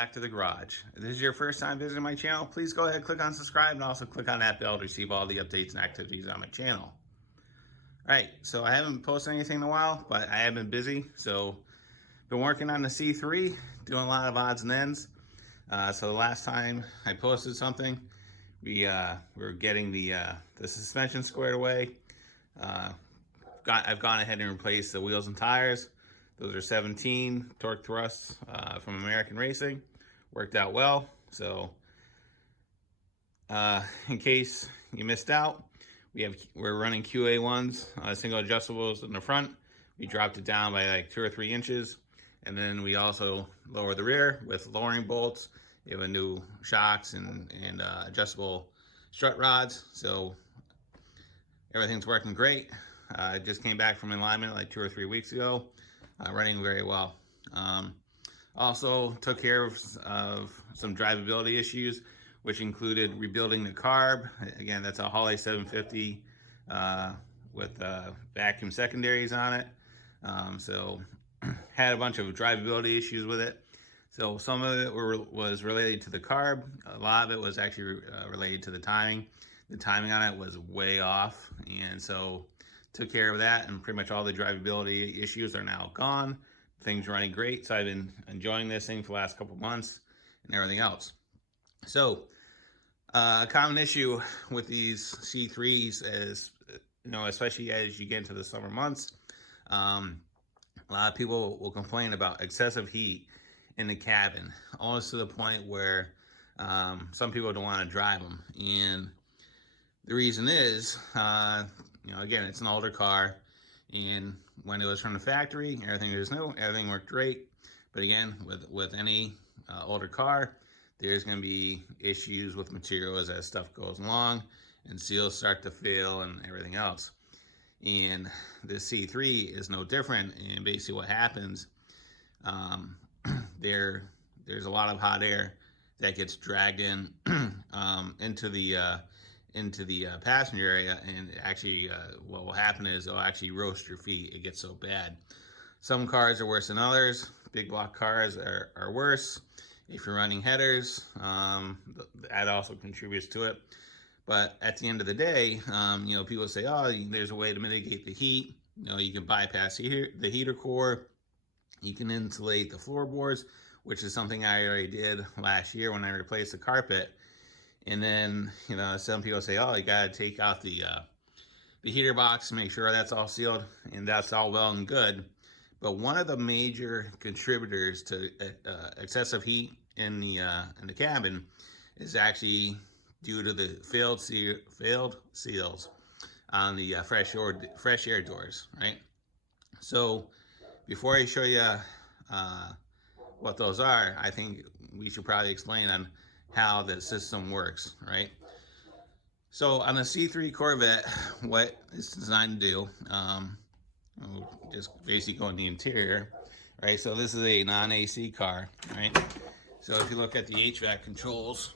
back to the garage. If this is your first time visiting my channel, please go ahead, click on subscribe, and also click on that bell to receive all the updates and activities on my channel. Alright, so I haven't posted anything in a while, but I have been busy, so been working on the C3, doing a lot of odds and ends. So the last time I posted something, we were getting the suspension squared away. I've gone ahead and replaced the wheels and tires. Those are 17 torque thrusts from American Racing. Worked out well. So in case you missed out, we're running QA1s, single adjustables in the front. We dropped it down by like 2 or 3 inches, and then we also lowered the rear with lowering bolts. We have a new shocks and adjustable strut rods. So everything's working great. I just came back from alignment like 2 or 3 weeks ago. Running very well. Also took care of some drivability issues, which included rebuilding the carb. Again, that's a Holley 750 with vacuum secondaries on it. So had a bunch of drivability issues with it. So some of it was related to the carb. A lot of it was actually related to the timing. The timing on it was way off, and so took care of that, and pretty much all the drivability issues are now gone. Things running great, so I've been enjoying this thing for the last couple months and everything else. So a common issue with these C3s is, especially as you get into the summer months, a lot of people will complain about excessive heat in the cabin, almost to the point where some people don't want to drive them. And the reason is, again, it's an older car, and when it was from the factory, everything was new, everything worked great. But again, with any older car, there's going to be issues with materials as stuff goes along, and seals start to fail and everything else. And the C3 is no different. And basically what happens, there's a lot of hot air that gets dragged in into the passenger area, and actually what will happen is it'll actually roast your feet. It gets so bad. Some cars are worse than others. Big block cars are worse. If you're running headers, that also contributes to it. But at the end of the day, people say, oh, there's a way to mitigate the heat. You can bypass the heater core. You can insulate the floorboards, which is something I already did last year when I replaced the carpet. And then, some people say, oh, you got to take out the heater box, make sure that's all sealed, and that's all well and good. But one of the major contributors to excessive heat in the cabin is actually due to the failed seals on the fresh air doors, right? So before I show you what those are, I think we should probably explain on how the system works, right? So on the C3 Corvette, what it's designed to do, just basically go in the interior, right? So this is a non-AC car, right? So if you look at the HVAC controls,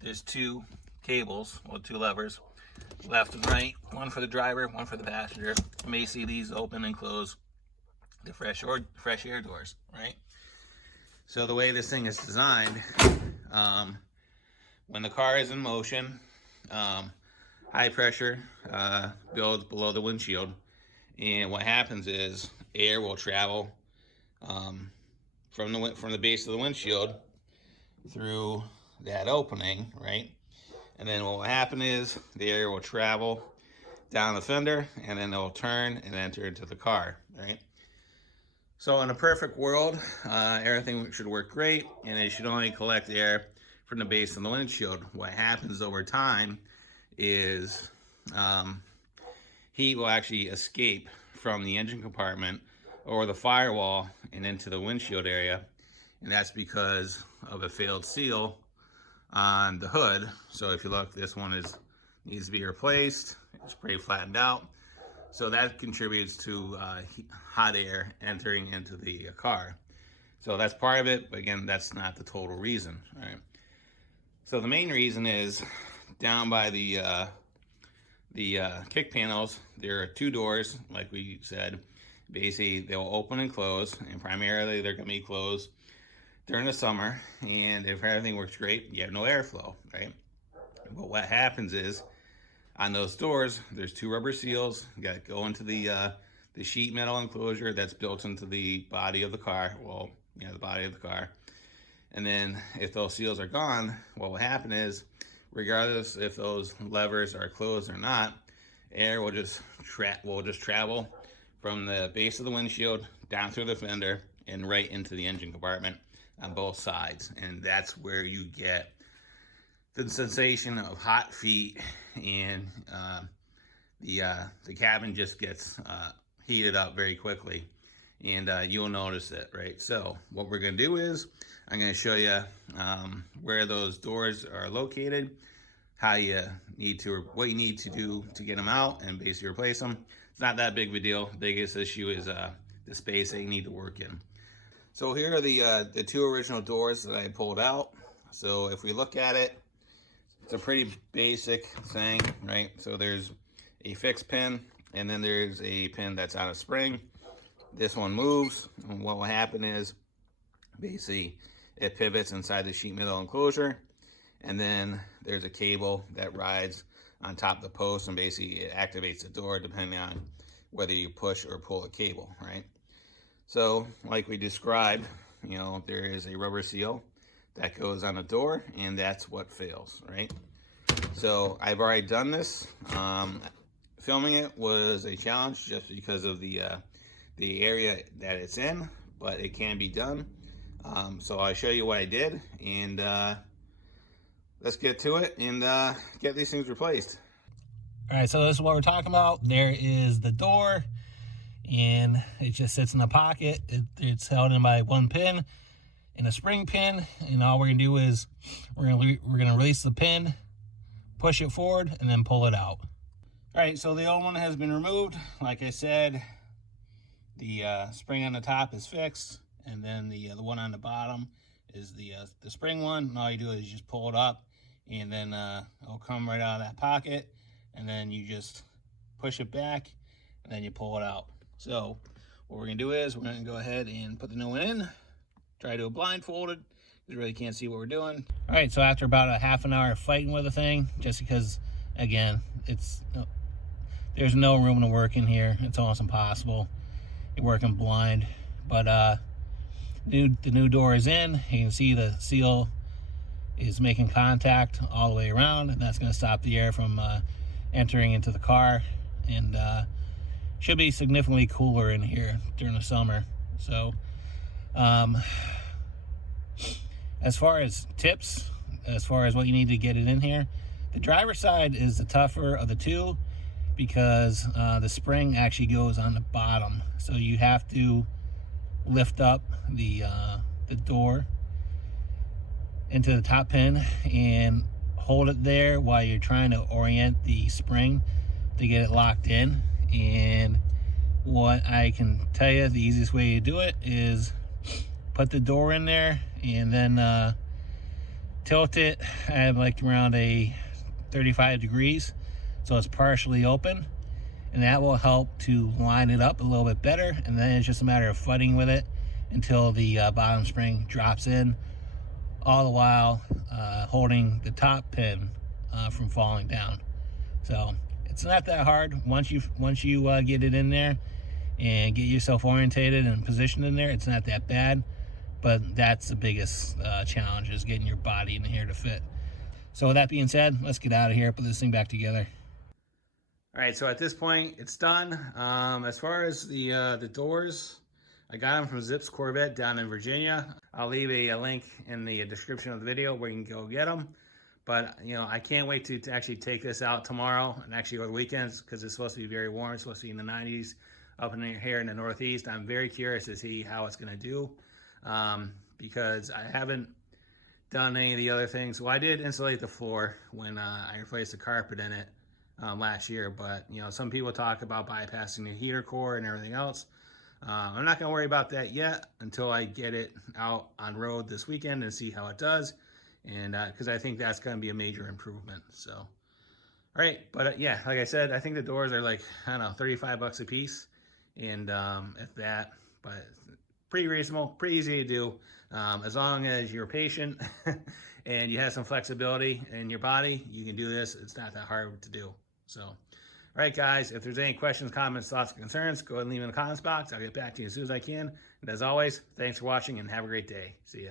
there's 2 cables, or 2 levers, left and right, one for the driver, one for the passenger. You may see these open and close the fresh air doors, right? So the way this thing is designed, when the car is in motion, high pressure builds below the windshield, and what happens is air will travel from the base of the windshield through that opening, right? And then what will happen is the air will travel down the fender, and then it will turn and enter into the car, right? So in a perfect world, everything should work great, and it should only collect air from the base of the windshield. What happens over time is heat will actually escape from the engine compartment over the firewall and into the windshield area, and that's because of a failed seal on the hood. So if you look, this one needs to be replaced. It's pretty flattened out. So that contributes to hot air entering into the car. So that's part of it, but again, that's not the total reason, right? So the main reason is down by the kick panels, there are 2 doors, like we said. Basically, they'll open and close, and primarily they're going to be closed during the summer, and if everything works great, you have no airflow, right? But what happens is on those doors, there's two rubber seals. You got to go into the sheet metal enclosure that's built into the body of the car. Well, the body of the car. And then if those seals are gone, what will happen is, regardless if those levers are closed or not, air will just travel from the base of the windshield down through the fender and right into the engine compartment on both sides. And that's where you get the sensation of hot feet, and the cabin just gets heated up very quickly, and you'll notice it, right? So what we're going to do is I'm going to show you where those doors are located, what you need to do to get them out and basically replace them. It's not that big of a deal. The biggest issue is the space that you need to work in. So here are the two original doors that I pulled out. So if we look at it, it's a pretty basic thing, right? So there's a fixed pin, and then there's a pin that's on a spring. This one moves, and what will happen is basically it pivots inside the sheet metal enclosure, and then there's a cable that rides on top of the post, and basically it activates the door depending on whether you push or pull a cable, right? So like we described, there is a rubber seal that goes on the door, and that's what fails, right? So I've already done this. Filming it was a challenge just because of the area that it's in, but it can be done. So I'll show you what I did, and let's get to it and get these things replaced. All right, so this is what we're talking about. There is the door, and it just sits in the pocket. It's held in by one pin and a spring pin, and all we're gonna do is we're gonna release the pin, push it forward, and then pull it out. All right, so the old one has been removed. Like I said, the spring on the top is fixed, and then the one on the bottom is the spring one. And all you do is just pull it up, and then it'll come right out of that pocket, and then you just push it back, and then you pull it out. So what we're gonna do is we're gonna go ahead and put the new one in. Try to do it blindfolded. You really can't see what we're doing. All right, so after about a half an hour of fighting with the thing, just because, again, there's no room to work in here. It's almost impossible. You're working blind. But the new door is in. You can see the seal is making contact all the way around, and that's going to stop the air from entering into the car, and should be significantly cooler in here during the summer. So as far as tips, as far as what you need to get it in here, the driver's side is the tougher of the two, because the spring actually goes on the bottom, so you have to lift up the door into the top pin and hold it there while you're trying to orient the spring to get it locked in. And what I can tell you, the easiest way to do it is put the door in there and then tilt it at like around a 35 degrees so it's partially open, and that will help to line it up a little bit better. And then it's just a matter of fighting with it until the bottom spring drops in, all the while holding the top pin from falling down. So it's not that hard. Once you get it in there and get yourself orientated and positioned in there, it's not that bad. But that's the biggest challenge, is getting your body in here to fit. So with that being said, let's get out of here, put this thing back together. All right, so at this point, it's done. As far as the doors, I got them from C3 Corvette down in Virginia. I'll leave a link in the description of the video where you can go get them. But, I can't wait to actually take this out tomorrow and actually go to the weekends, because it's supposed to be very warm. It's supposed to be in the 90s up in here in the Northeast. I'm very curious to see how it's going to do, because I haven't done any of the other things. Well, I did insulate the floor when I replaced the carpet in it last year, but some people talk about bypassing the heater core and everything else. I'm not going to worry about that yet until I get it out on road this weekend and see how it does, and because I think that's going to be a major improvement. So, all right, but yeah, like I said, I think the doors are like, I don't know, $35 a piece, and if that, but pretty reasonable, pretty easy to do. As long as you're patient and you have some flexibility in your body, you can do this. It's not that hard to do. So, all right, guys, if there's any questions, comments, thoughts, or concerns, go ahead and leave in the comments box. I'll get back to you as soon as I can. And as always, thanks for watching and have a great day. See ya.